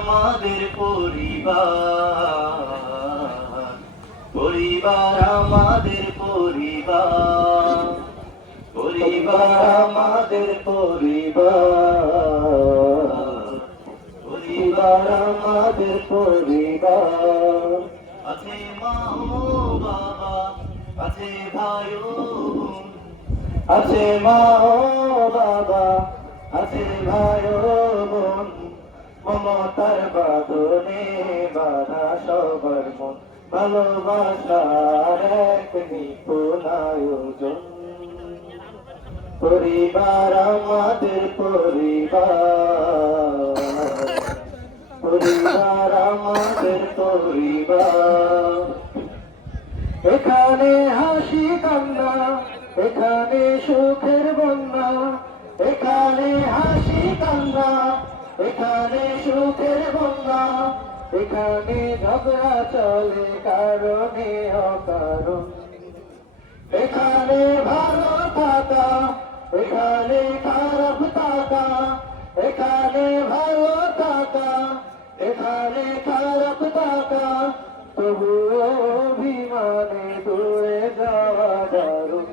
আমাদের পরিবার, পরিবার আমাদের পরিবার, পরিবার আমাদের পরিবার, পরিবার আমাদের পরিবার। আছে মা ও বাবা, আছে ভাই ও বোন, আছে মা ও বাবা, আছে ভাই ও বোন, মমতার বাঁধনে বাঁধা সবার মন, ভালোবাসার এক নিপুণ আয়োজন। পরিবার আমাদের পরিবার, পরিবার আমাদের পরিবার। এখানে হাসি কান্না, এখানে সুখের বন্যা, এখানে হাসি কান্না, এখানে সুখের বন্যা, এখানে ঝগড়া চলে কারণে অকারণ। এখানে ভালো থাকা, এখানে খারাপ থাকা, এখানে ভালো থাকা, এখানে খারাপ থাকা, তবুও অভিমানে দূরে যাওয়া দারুণ।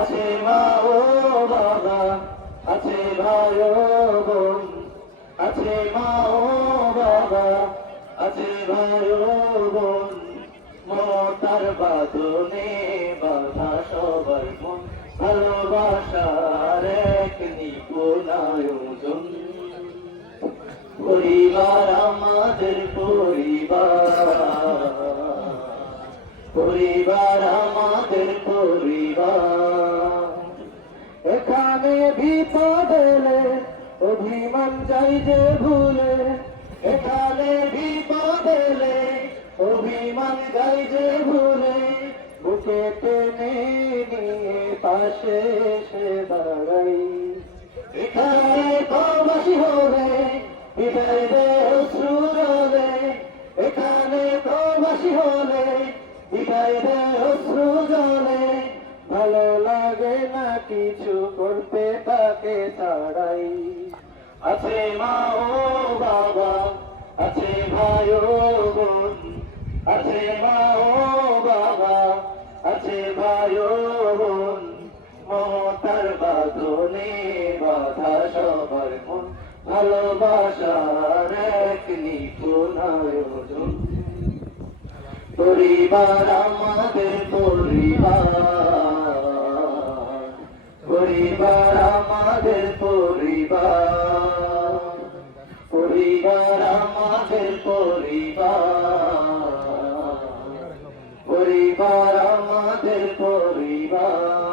আছে মা ও বাবা, আছে ভাই ও বোন, আছে মা ও বাবা, আছে ভাই ও বোন, মমতার বাঁধনে বাঁধা সবার মন, ভালোবাসার এক নিপুণ আয়োজন। পরিবার আমাদের পরিবার, পরিবার আমাদের পরিবার। এখানে বিপদ এলে অভিমান যাই যে ভুলে, এখানে বিপদ এলে অভিমান যাই যে ভুলে, বুকে টেনে নিয়ে পাশে এসে দাঁড়াই। এখানে প্রবাসী হলে বিদায় দে অশ্রু জলে, এখানে প্রবাসী হলে বিদায় দে অশ্রু জলে, ভালো লাগে না কিছু করতে তাকে ছাড়াই। আছে মা ও বাবা, আছে ভাই ও বোন, আছে মা ও বাবা, আছে ভাই ও বোন, মমতার বাঁধনে বাঁধা সবার মন, ভালোবাসার এক নিপুণ আয়োজন। পরিবার আমাদের পরিবার, পরিবার আমাদের পরিবার, পরিবার আমাদের পরিবার, পরিবার আমাদের পরিবার।